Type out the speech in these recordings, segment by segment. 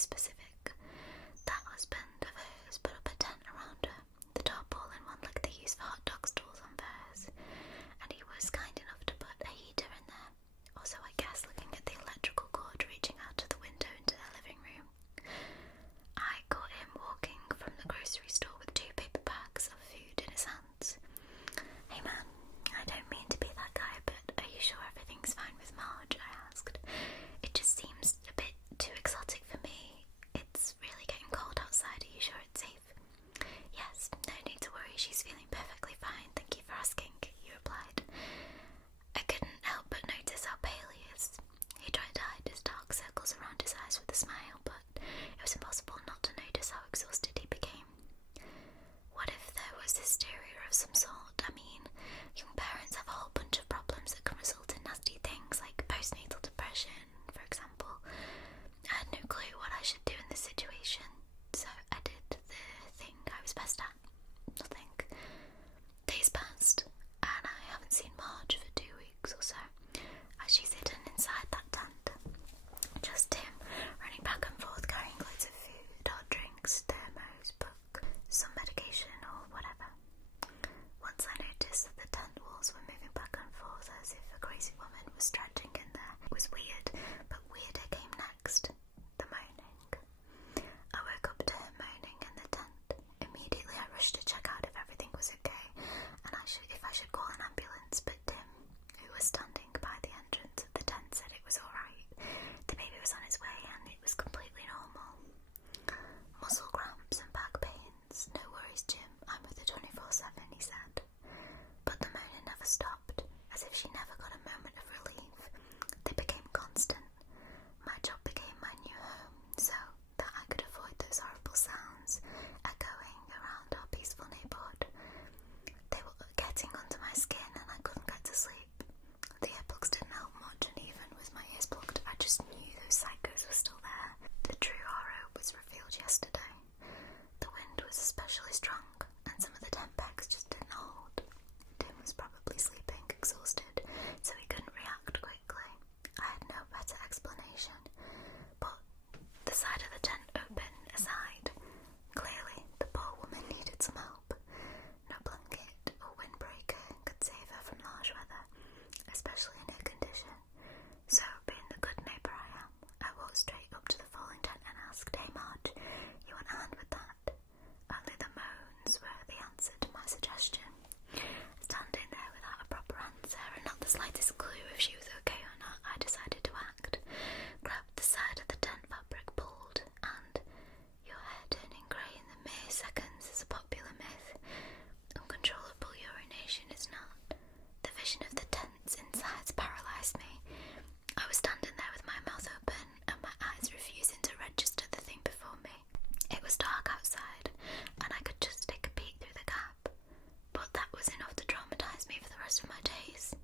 specific. That husband of hers put up a tent around her, the tarpaulin one like they use for hot dog stalls on fairs, and he was kind enough to put a heater in there. Also, I guess looking at the electrical cord reaching out to the window into their living room. I caught him walking from the grocery store with 2 paper bags of food in his hands. "Hey man, I don't mean to be that guy, but are you sure everything's fine with Marge?" I asked. "It just seems a bit too exotic for me. It's really getting cold outside. Are you sure it's safe?" "Yes, no need to worry. She's feeling perfectly fine. Thank you for asking," he replied. I couldn't help but notice how pale he is. He tried to hide his dark circles around his eyes with a smile, but it was impossible not to notice how exhausted he became. What if there was hysteria of some sort? I mean, young parents have a whole bunch of problems that can result in nasty things like postnatal depression, for example. I had no clue what I should do in this situation, so I did the thing I was best at. Nothing. Days passed, and I haven't seen Marge for 2 weeks or so, as she's hidden inside that tent. Just him, running back and forth, carrying loads of food, hot drinks, thermos, book, some medication or whatever. Once I noticed that the tent walls were moving back and forth as if a crazy woman was stretching in there. It was weird, but weirder came next. The moaning. I woke up to her moaning in the tent. Immediately I rushed to check out if everything was okay, and if I should call an ambulance, but Tim, who was standing by the entrance of the tent, said it was alright. The baby was on its way and it was completely normal. "Muscle cramps and back pains. No worries, Jim. I'm with her 24/7, he said. But the moaning never stopped, as if she never got a moment of relief. They became constant. My job became my new home, so that I could avoid those horrible sounds echoing around our peaceful neighbourhood. They were getting under my skin and I couldn't get to sleep. The earplugs didn't help much, and even with my ears plugged, I just knew those psychos were still there. The true horror was revealed yesterday. The wind was especially strong, and some of the tent pegs just didn't hold. Tim was probably sleeping, exhausted, so he couldn't react quickly. I had no better explanation, but the side of the tent open aside. Clearly, the poor woman needed some help. No blanket or windbreaker could save her from harsh weather, especially in her condition. So, being the good neighbour I am, I walked straight up to the falling tent and asked, "Hey Marge, you want a hand with that?" Only the moans were the answer to my suggestion. Standing there without a proper answer and not the slightest clue if she was okay or not, I decided to act. Grabbed the side of the tent fabric, pulled, and your hair turning grey in the mere seconds is a popular myth. Uncontrollable urination is not. The vision of the tent's insides paralysed me. I was standing there with my mouth open and my eyes refusing to register the thing before me. It was dark outside, and I could just take a peek through the gap, but that was enough to traumatise me for the rest of my days.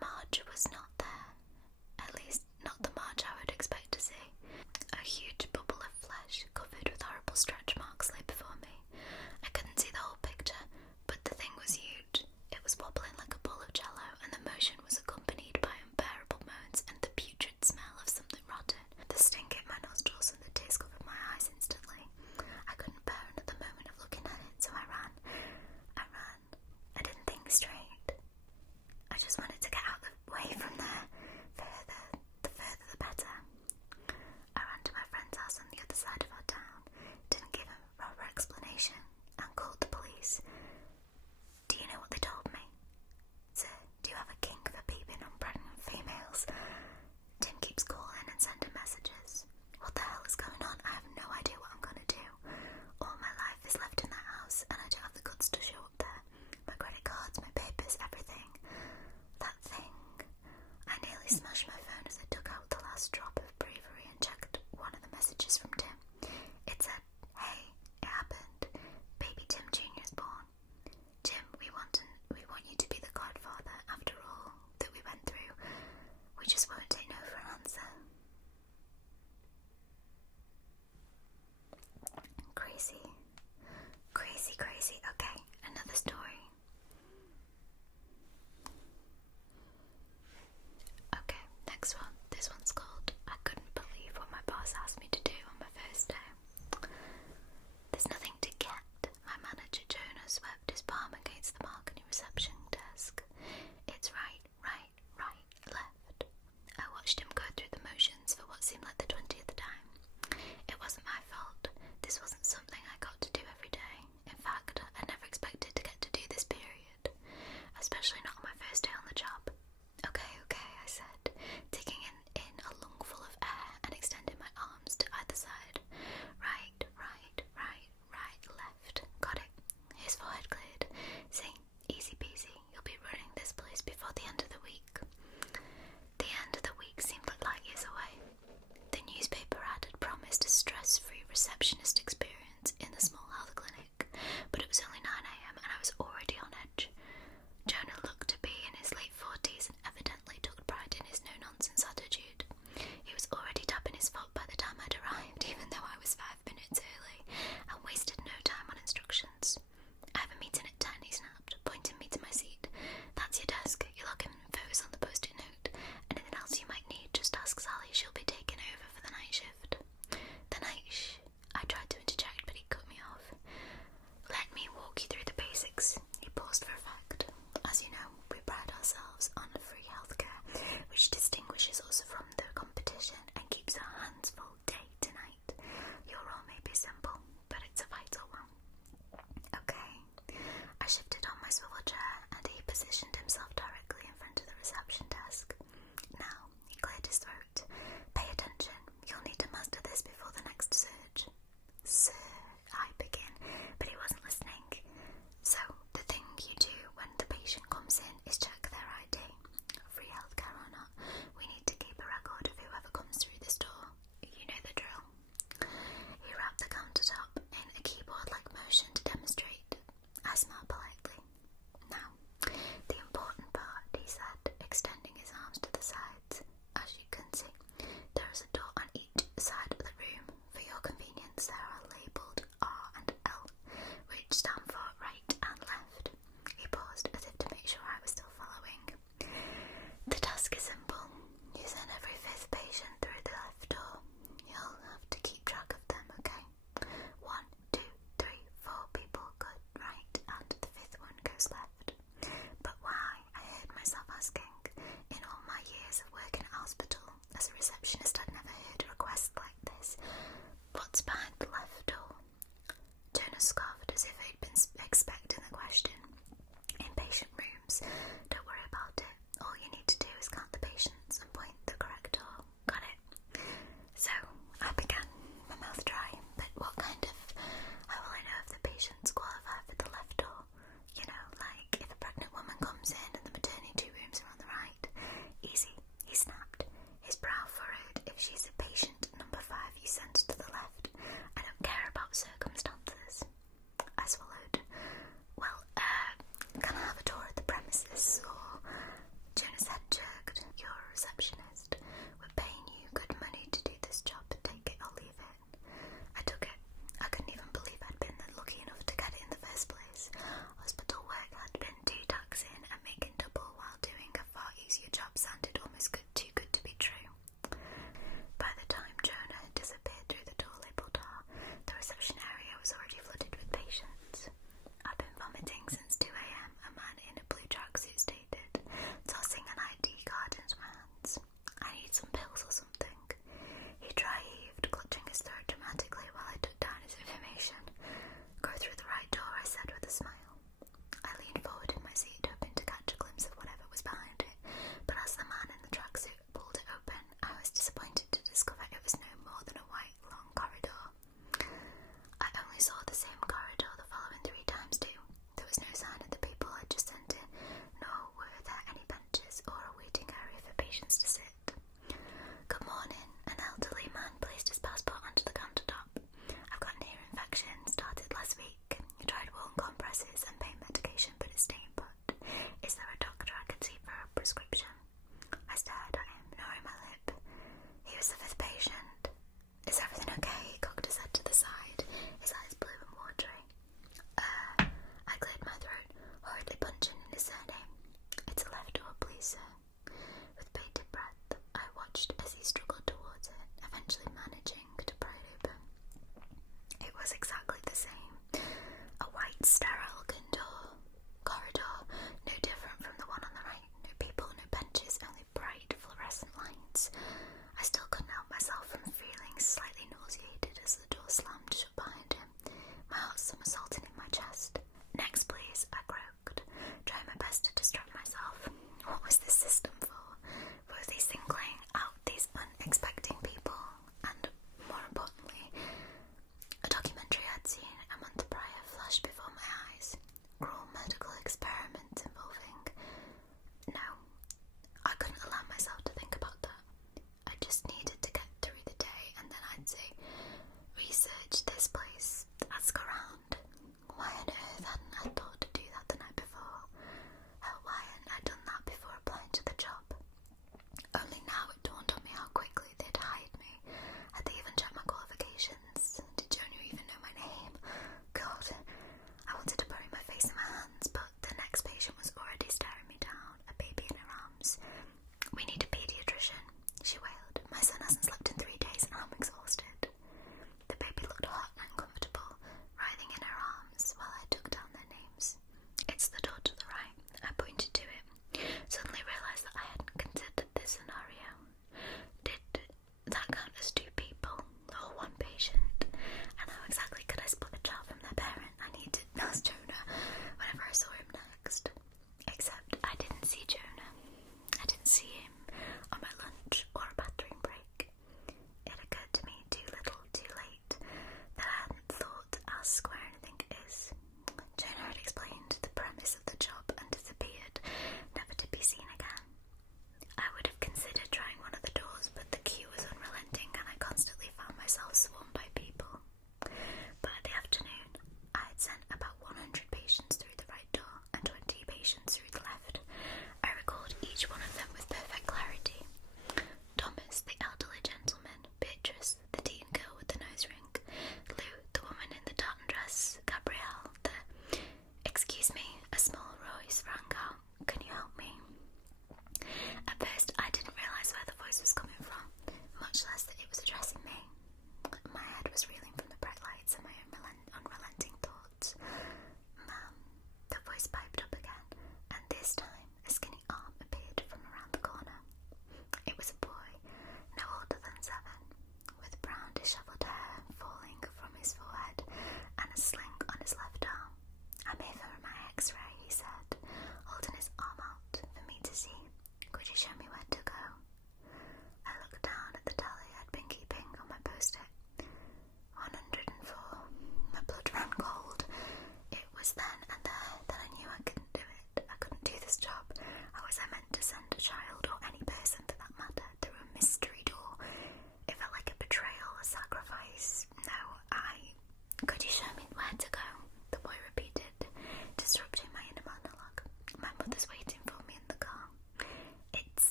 Marge was not there. At least, not the Marge I would expect to see. A huge bubble of flesh, covered with horrible stretch marks, lay before me. I couldn't see the whole picture, but the thing was huge. It was wobbling like a ball of jello, and the motion was accompanied by unbearable moans and the putrid smell of something rotten. The stink hit my nostrils and the tears covered my eyes instantly. I couldn't bear another moment of looking at it, so I ran. I didn't think straight. I just wanted to get out of the way from there. The further the better. I ran to my friend's house on the other side of our town, didn't give him a proper explanation, and called the police. Do you know what they told me? "Sir, do you have a kink for peeping on pregnant females?" Tim keeps calling and sending messages. What the hell is going on? I have no idea what I'm going to do. All my life is left in that house, and I don't have the guts to show up there. My credit cards, my papers, everything. That thing. I nearly smashed my phone as I took out the last drop of bravery and checked one of the messages from Tim. It said, "Hey, it happened. Baby Tim Jr. is born. Jim, we want you to be the godfather after all that we went through. We just won't take no for an answer." Crazy. Okay, another story. Okay, next one. This one's called "I couldn't believe what my boss asked me to do on my buttons there are labelled R and L, which stand for right and left. He paused as if to make sure I was still following. The task is simple. You send every 5th patient through the left door. You'll have to keep track of them, okay? 1, 2, 3, 4 people go right, and the 5th one goes left. But why? I heard myself asking. In all my years of working at hospital, as a receptionist, I'd never heard a request like this. What's behind the left door? Jonah scoffed as if he'd been expecting the question. Inpatient rooms. Don't worry about it. All you need to do is count the patients and point the correct door. Got it? So, I began, my mouth dry. But what kind of... How will I know if the patients qualify for the left door? You know, like if a pregnant woman comes in and the maternity rooms are on the right. Easy, he snapped, his brow furrowed. If she's a patient number 5, you send her to the left. I don't care about circumstances. I swallowed. Well, can I have a tour of the premises? Or Jonah's head jerked. You're a receptionist. We're paying you good money to do this job. Take it or leave it. I took it. I couldn't even believe I'd been lucky enough to get it in the first place. Hospital work had been too taxing, and making double while doing a far easier job sounded almost too good to be true. By the time Jonah had disappeared through the door labelled R, the reception area was already flooded with patients. I've been vomiting since 2 a.m, a man in a blue tracksuit stated, tossing an ID card into my hands. I need some pills or something. He dry-heaved, clutching his throat dramatically while I took down his information. Go through the right door, I said with a smile. I leaned forward in my seat, hoping to catch a glimpse of whatever was behind it, but as the man in the tracksuit pulled it open, I was disappointed to discover it was no more than a white, long corridor. I only saw the same corridor the following 3 times too. There was no sign of the people I'd just sent in, nor were there any benches or a waiting area for patients to sit. Good morning. An elderly man placed his passport onto the countertop. I've got an ear infection, started last week. I tried warm compresses and pain medication, but it's staying put. Is there a doctor I could see for a prescription? I stared at him, gnawing my lip. He was the 5th patient. Is everything okay? He cocked his head to the side, his eyes blue and watery. I cleared my throat, hurriedly punching in his surname. It's a left door, please, sir. With bated breath, I watched as he struggled towards it, eventually managing to pry it open. It was exactly the same. A white, sterile-looking corridor, no different from the one on the right. No people, no benches, only bright, fluorescent lights. I still couldn't help myself from feeling slightly nauseated as the door slammed shut behind him, my heart somersaulting in my chest. Next, please, I croaked, trying my best to distract myself. What was this system for? Was he singling out these unexpected people? And, more importantly, a documentary I'd seen a month prior flashed before my eyes. Cruel medical experiments involving... No, I couldn't allow myself to think about that. I just needed to get through the day, and then I'd say, research this place, ask around. Why on earth hadn't I thought to do that the night before? Why hadn't I done that before applying to the job? Only now it dawned on me how quickly they'd hired me. Had they even checked my qualifications? Did Jonah even know my name? God, I wanted to bury my face in my hands, but the next patient was already staring me down, a baby in her arms. We need a paediatrician, she wailed. My son hasn't slept in 3 days and I'm exhausted. The baby looked hot and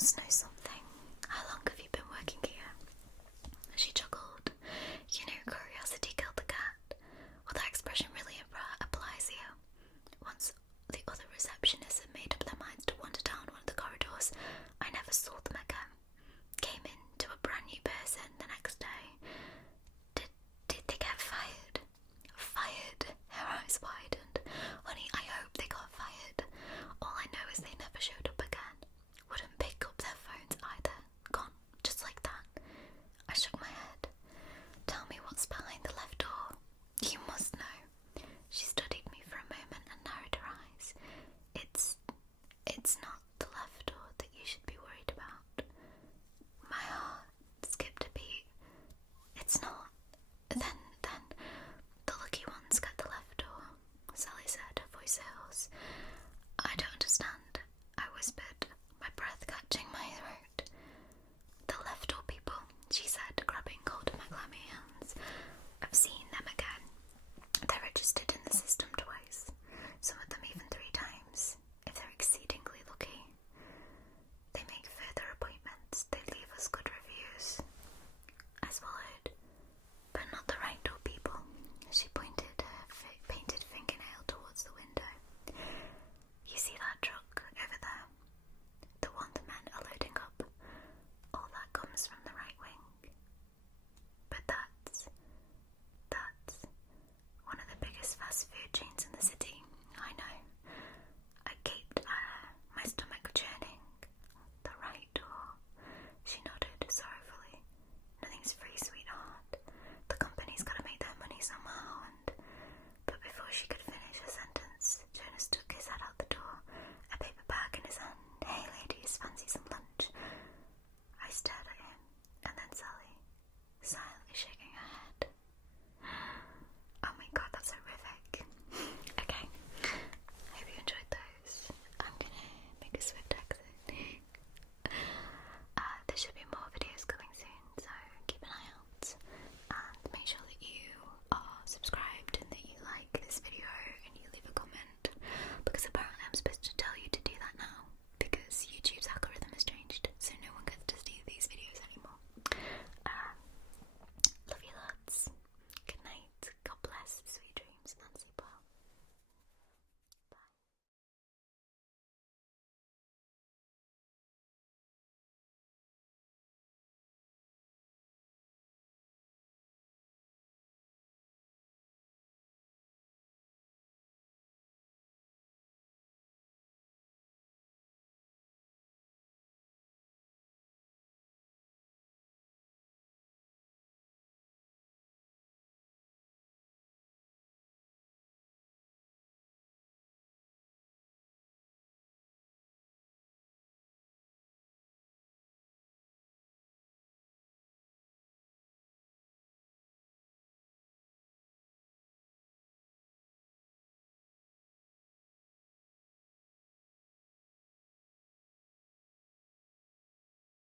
must know something. How long have you been working here? She chuckled. You know, curiosity killed the cat. Well, that expression really applies here. Once the other receptionists had made up their minds to wander down one of the corridors, I never saw them again. Came in to a brand new person the next day. Did they get fired? Fired? Her eyes widened. Honey, I hope they got fired. All I know is they never showed up again. Wouldn't pick up their phones either. Gone, just like that. I shook my head. Tell me what's behind the left door. You must know. She studied me for a moment and narrowed her eyes. It's not the left door that you should be worried about. My heart skipped a beat. It's not. Then, the lucky ones get the left door, Sally said, her voice hoarse. I don't understand, I whispered, my breath catching my throat. The left door people, she said, grabbing hold of my clammy hands. I've seen them again. They're registered in the system twice, some of them even 3 times, if they're exceedingly lucky. They make further appointments, they leave us good reviews. I swallowed. But not the right door people. She pointed her painted fingernail towards the window. You see that truck over there? The one the men are loading up. All that comes from the right wing. But that's one of the biggest fast food chains in the city. I know. I gaped at her, my stomach churning. The right door. She nodded sorrowfully. Nothing's free, sweetheart. The company's gotta make their money somehow, But before she could finish her sentence, Jonas took his head out the door, a paper bag in his hand. Hey ladies, fancy some lunch?